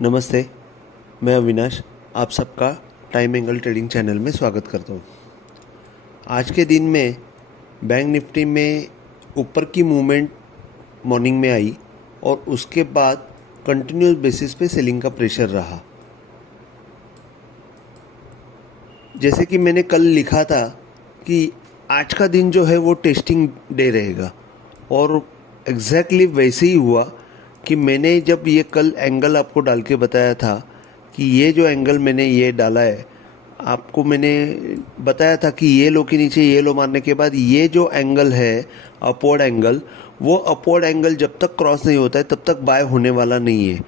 नमस्ते, मैं अविनाश आप सबका टाइम एंगल ट्रेडिंग चैनल में स्वागत करता हूँ। आज के दिन में बैंक निफ्टी में ऊपर की मूवमेंट मॉर्निंग में आई और उसके बाद कंटिन्यूस बेसिस पे सेलिंग का प्रेशर रहा। जैसे कि मैंने कल लिखा था कि आज का दिन जो है वो टेस्टिंग डे रहेगा और एग्जैक्टली वैसे ही हुआ कि मैंने जब ये कल एंगल आपको डाल के बताया था कि ये जो एंगल मैंने ये डाला है, आपको मैंने बताया था कि ये लो के नीचे ये लो मारने के बाद ये जो एंगल है अपवर्ड एंगल, वो अपवर्ड एंगल जब तक क्रॉस नहीं होता है तब तक बाय होने वाला नहीं है।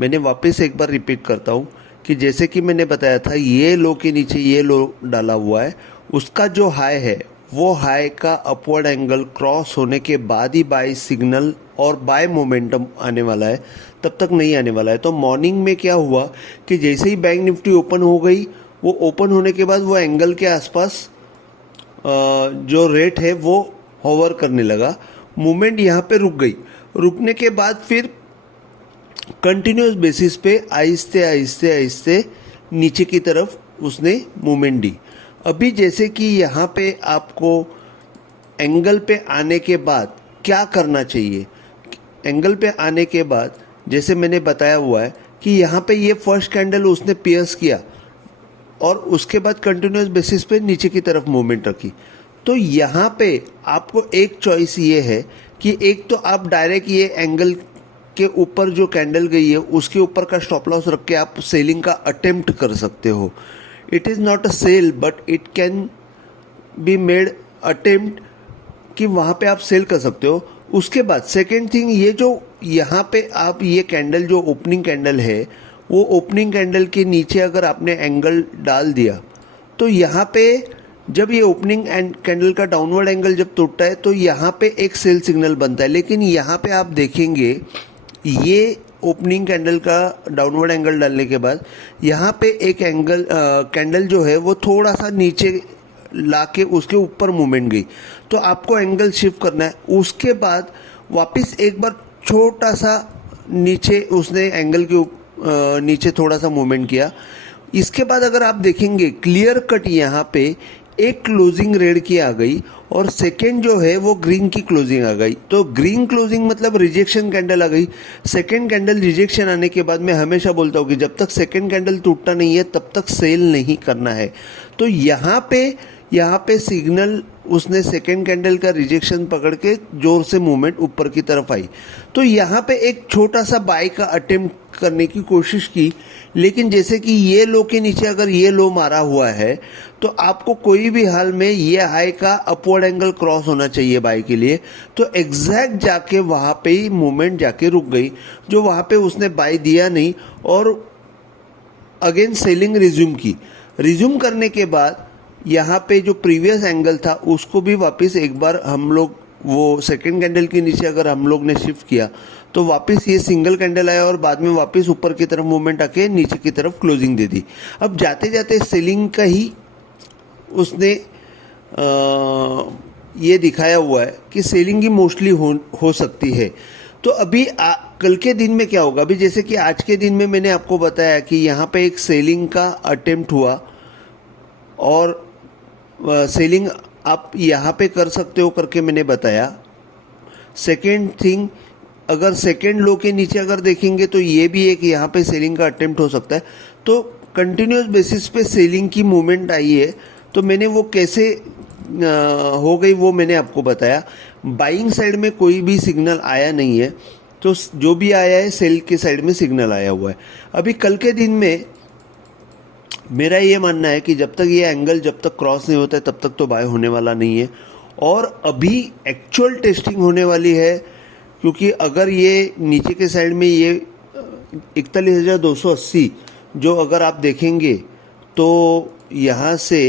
मैंने वापस एक बार रिपीट करता हूँ कि जैसे कि मैंने बताया था ये लो के नीचे ये लो डाला हुआ है, उसका जो हाई है वो हाई का अपवर्ड एंगल क्रॉस होने के बाद ही बाय सिग्नल और बाय मोमेंटम आने वाला है, तब तक नहीं आने वाला है। तो मॉर्निंग में क्या हुआ कि जैसे ही बैंक निफ्टी ओपन हो गई, वो ओपन होने के बाद वो एंगल के आसपास जो रेट है वो होवर करने लगा। मूवमेंट यहाँ पे रुक गई। रुकने के बाद फिर कंटिन्यूस बेसिस पे आहिस्ते आहिस्ते आहिस्ते नीचे की तरफ उसने मूवमेंट दी। अभी जैसे कि यहाँ पे आपको एंगल पे आने के बाद क्या करना चाहिए, एंगल पे आने के बाद जैसे मैंने बताया हुआ है कि यहाँ पे ये फर्स्ट कैंडल उसने पियर्स किया और उसके बाद कंटिन्यूस बेसिस पे नीचे की तरफ मूवमेंट रखी। तो यहाँ पे आपको एक चॉइस ये है कि एक तो आप डायरेक्ट ये एंगल के ऊपर जो कैंडल गई है उसके ऊपर का स्टॉप लॉस रख के आप सेलिंग का अटेम्प्ट कर सकते हो। It is not a sale but it can be made attempt कि वहाँ पे आप सेल कर सकते हो। उसके बाद सेकेंड थिंग, ये जो यहाँ पे आप ये कैंडल जो ओपनिंग कैंडल है, वो ओपनिंग कैंडल के नीचे अगर आपने एंगल डाल दिया तो यहाँ पे जब ये ओपनिंग कैंडल का डाउनवर्ड एंगल जब टूटता है तो यहाँ पे एक सेल सिग्नल बनता है। लेकिन यहाँ पे आप देखेंगे ये ओपनिंग कैंडल का डाउनवर्ड एंगल डालने के बाद यहाँ पे एक कैंडल जो है वो थोड़ा सा नीचे लाके उसके ऊपर मूवमेंट गई, तो आपको एंगल शिफ्ट करना है। उसके बाद वापस एक बार छोटा सा नीचे उसने एंगल के नीचे थोड़ा सा मूवमेंट किया। इसके बाद अगर आप देखेंगे क्लियर कट यहाँ पे एक क्लोजिंग रेड की आ गई और सेकेंड जो है वो ग्रीन की क्लोजिंग आ गई। तो ग्रीन क्लोजिंग मतलब रिजेक्शन कैंडल आ गई। सेकेंड कैंडल रिजेक्शन आने के बाद मैं हमेशा बोलता हूँ कि जब तक सेकेंड कैंडल टूटता नहीं है तब तक सेल नहीं करना है। तो यहाँ पे सिग्नल उसने सेकेंड कैंडल का रिजेक्शन पकड़ के जोर से मूवमेंट ऊपर की तरफ आई। तो यहाँ पे एक छोटा सा बाय का अटेम्प्ट करने की कोशिश की, लेकिन जैसे कि ये लो के नीचे अगर ये लो मारा हुआ है तो आपको कोई भी हाल में ये हाई का अपवर्ड एंगल क्रॉस होना चाहिए बाय के लिए। तो एग्जैक्ट जाके वहाँ पे ही मूवमेंट जाके रुक गई, जो वहाँ पे उसने बाय दिया नहीं और अगेन सेलिंग रिज्यूम की। रिज्यूम करने के बाद यहाँ पे जो प्रीवियस एंगल था उसको भी वापस एक बार हम लोग वो सेकेंड कैंडल के नीचे अगर हम लोग ने शिफ्ट किया तो वापस ये सिंगल कैंडल आया और बाद में वापस ऊपर की तरफ मूवमेंट आके नीचे की तरफ क्लोजिंग दे दी। अब जाते जाते सेलिंग का ही उसने ये दिखाया हुआ है कि सेलिंग ही मोस्टली हो सकती है। तो अभी कल के दिन में क्या होगा, अभी जैसे कि आज के दिन में मैंने आपको बताया कि यहाँ पे एक सेलिंग का अटेम्प्ट हुआ और सेलिंग आप यहाँ पे कर सकते हो करके मैंने बताया। सेकेंड थिंग, अगर सेकेंड लो के नीचे अगर देखेंगे तो ये भी एक यहाँ पे सेलिंग का अटेम्प्ट हो सकता है। तो कंटिन्यूस बेसिस पे सेलिंग की मूवमेंट आई है, तो मैंने वो कैसे हो गई वो मैंने आपको बताया। बाइंग साइड में कोई भी सिग्नल आया नहीं है, तो जो भी आया है सेल के साइड में सिग्नल आया हुआ है। अभी कल के दिन में मेरा ये मानना है कि जब तक ये एंगल जब तक क्रॉस नहीं होता है तब तक तो बाय होने वाला नहीं है और अभी एक्चुअल टेस्टिंग होने वाली है। क्योंकि अगर ये नीचे के साइड में ये 41,280 जो अगर आप देखेंगे तो यहाँ से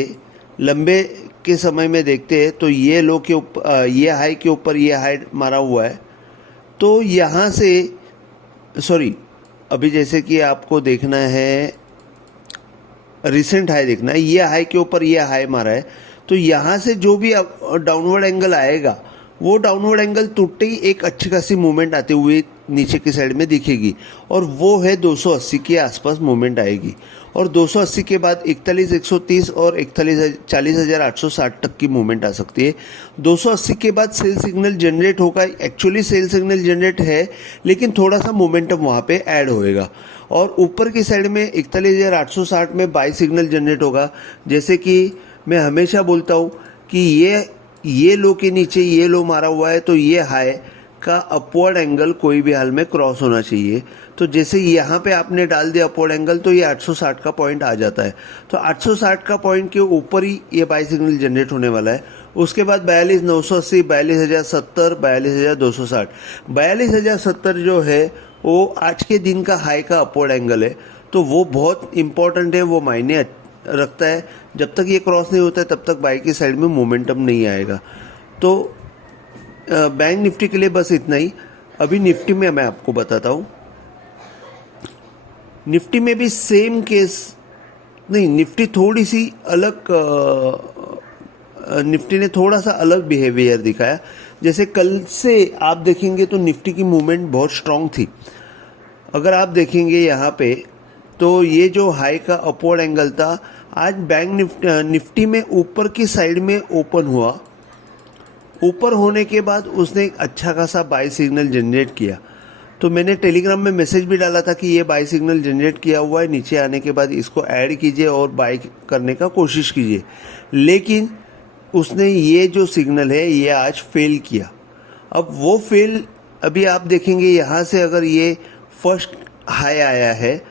लंबे के समय में देखते हैं तो ये लो के ऊपर ये हाई के ऊपर ये हाई मारा हुआ है। तो यहाँ से अभी जैसे कि आपको देखना है रिसेंट हाई देखना है, ये हाई के ऊपर ये हाई मारा है। तो यहाँ से जो भी डाउनवर्ड एंगल आएगा वो डाउनवर्ड एंगल टूटते ही एक अच्छी खासी मूवमेंट आते हुए नीचे की साइड में दिखेगी और वो है 280 के आसपास मूवमेंट आएगी और 280 के बाद 41,130 और 40,860 तक की मूवमेंट आ सकती है। 280 के बाद सेल सिग्नल जनरेट होगा, एक्चुअली सेल सिग्नल जनरेट है लेकिन थोड़ा सा मोमेंटम वहाँ पे ऐड होएगा और ऊपर की साइड में 41,860 में बाई सिग्नल जनरेट होगा। जैसे कि मैं हमेशा बोलता हूँ कि ये लो के नीचे ये लो मारा हुआ है तो ये हाई का अपवर्ड एंगल कोई भी हाल में क्रॉस होना चाहिए। तो जैसे यहाँ पे आपने डाल दिया अपवर्ड एंगल तो ये 860 का पॉइंट आ जाता है। तो 860 का पॉइंट के ऊपर ही ये बाई सिग्नल जनरेट होने वाला है। उसके बाद 42,980, 42,070, 42,260, 42,070 जो है वो आज के दिन का हाई का अपवर्ड एंगल है। तो वो बहुत इंपॉर्टेंट है, वो मायने रखता है। जब तक ये क्रॉस नहीं होता है तब तक बाई की साइड में मोमेंटम नहीं आएगा। तो बैंक निफ्टी के लिए बस इतना ही। अभी निफ्टी में मैं आपको बताता हूँ। निफ्टी में भी सेम केस नहीं, निफ्टी थोड़ी सी अलग, निफ्टी ने थोड़ा सा अलग बिहेवियर दिखाया। जैसे कल से आप देखेंगे तो निफ्टी की मूवमेंट बहुत स्ट्रांग थी। अगर आप देखेंगे यहाँ पे तो ये जो हाई का अपवर्ड एंगल था, आज बैंक निफ्टी में ऊपर की साइड में ओपन हुआ। ऊपर होने के बाद उसने एक अच्छा खासा बाई सिग्नल जनरेट किया। तो मैंने टेलीग्राम में मैसेज भी डाला था कि ये बाई सिग्नल जनरेट किया हुआ है, नीचे आने के बाद इसको ऐड कीजिए और बाई करने का कोशिश कीजिए। लेकिन उसने ये जो सिग्नल है ये आज फेल किया। अब वो फेल, अभी आप देखेंगे यहाँ से अगर ये फर्स्ट हाई आया है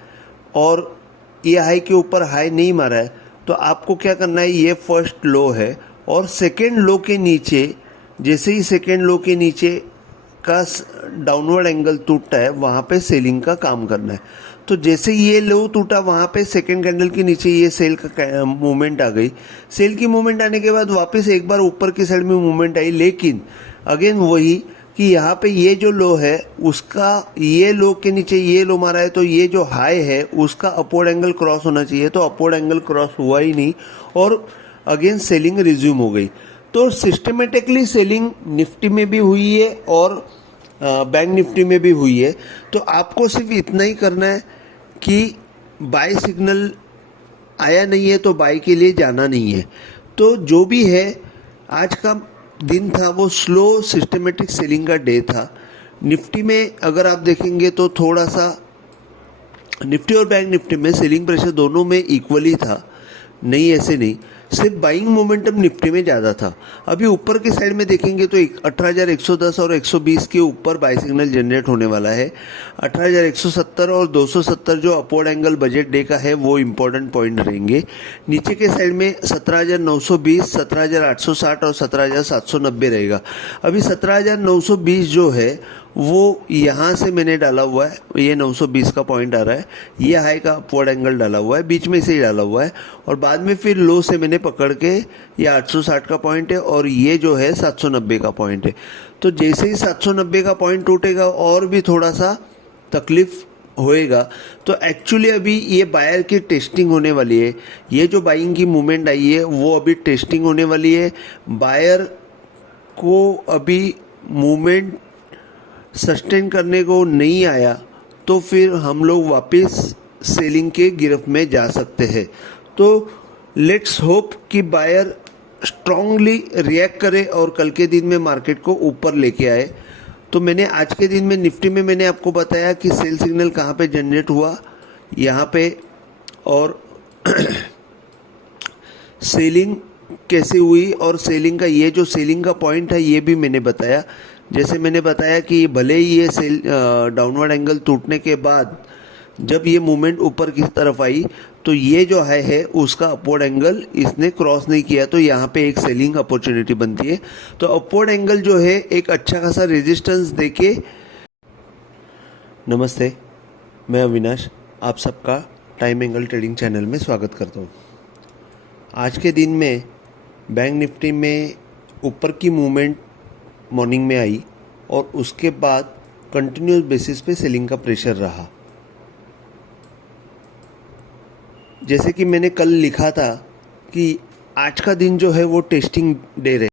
और ये हाई के ऊपर हाई नहीं मारा है तो आपको क्या करना है, ये फर्स्ट लो है और सेकेंड लो के नीचे, जैसे ही सेकेंड लो के नीचे का डाउनवर्ड एंगल टूटता है वहाँ पे सेलिंग का काम करना है। तो जैसे ये लो टूटा वहाँ पे सेकेंड कैंडल के नीचे ये सेल का मूवमेंट आ गई। सेल की मूवमेंट आने के बाद वापस एक बार ऊपर की साइड में मूवमेंट आई, लेकिन अगेन वही कि यहाँ पे ये जो लो है उसका ये लो के नीचे ये लो मारा है तो ये जो हाई है उसका अपवर्ड एंगल क्रॉस होना चाहिए। तो अपवर्ड एंगल क्रॉस हुआ ही नहीं और अगेन सेलिंग रिज्यूम हो गई। तो सिस्टमेटिकली सेलिंग निफ्टी में भी हुई है और बैंक निफ्टी में भी हुई है। तो आपको सिर्फ इतना ही करना है कि बाय सिग्नल आया नहीं है तो बाय के लिए जाना नहीं है। तो जो भी है आज का दिन था वो स्लो सिस्टमेटिक सेलिंग का डे था। निफ्टी में अगर आप देखेंगे तो थोड़ा सा निफ्टी और बैंक निफ्टी में सेलिंग प्रेशर दोनों में इक्वली था, नहीं ऐसे नहीं, सिर्फ बाइंग मोमेंटम निफ्टी में ज़्यादा था। अभी ऊपर की साइड में देखेंगे तो 18,110 और 120 के ऊपर बाई सिग्नल जनरेट होने वाला है। 18,170 और 270 जो अपवर्ड एंगल बजट डे का है वो इम्पोर्टेंट पॉइंट रहेंगे। नीचे के साइड में 17,920, 17,860 और 17,790 रहेगा। अभी 17,920 जो है वो यहाँ से मैंने डाला हुआ है, ये 920 का पॉइंट आ रहा है, ये हाई का अपवर्ड एंगल डाला हुआ है, बीच में से ही डाला हुआ है और बाद में फिर लो से मैंने पकड़ के ये 860 का पॉइंट है और ये जो है 790 का पॉइंट है। तो जैसे ही 790 का पॉइंट टूटेगा और भी थोड़ा सा तकलीफ होएगा। तो एक्चुअली अभी ये बायर की टेस्टिंग होने वाली है। ये जो बाइंग की मूवमेंट आई है वो अभी टेस्टिंग होने वाली है। बायर को अभी मूवमेंट सस्टेन करने को नहीं आया तो फिर हम लोग वापस सेलिंग के गिरफ्त में जा सकते हैं। तो लेट्स होप कि बायर स्ट्रांगली रिएक्ट करे और कल के दिन में मार्केट को ऊपर लेके आए। तो मैंने आज के दिन में निफ्टी में मैंने आपको बताया कि सेल सिग्नल कहाँ पे जनरेट हुआ, यहाँ पे, और सेलिंग कैसे हुई और सेलिंग का ये जो सेलिंग का पॉइंट है ये भी मैंने बताया। जैसे मैंने बताया कि भले ही ये सेल डाउनवर्ड एंगल टूटने के बाद जब ये मूवमेंट ऊपर की तरफ आई तो ये जो है उसका अपवर्ड एंगल इसने क्रॉस नहीं किया, तो यहाँ पे एक सेलिंग अपॉर्चुनिटी बनती है। तो अपवर्ड एंगल जो है एक अच्छा खासा रेजिस्टेंस देके। नमस्ते, मैं अविनाश, आप सबका टाइम एंगल ट्रेडिंग चैनल में स्वागत करता हूँ। आज के दिन में बैंक निफ्टी में ऊपर की मूवमेंट मॉर्निंग में आई और उसके बाद कंटिन्यूस बेसिस पे सेलिंग का प्रेशर रहा। जैसे कि मैंने कल लिखा था कि आज का दिन जो है वो टेस्टिंग डे रहे।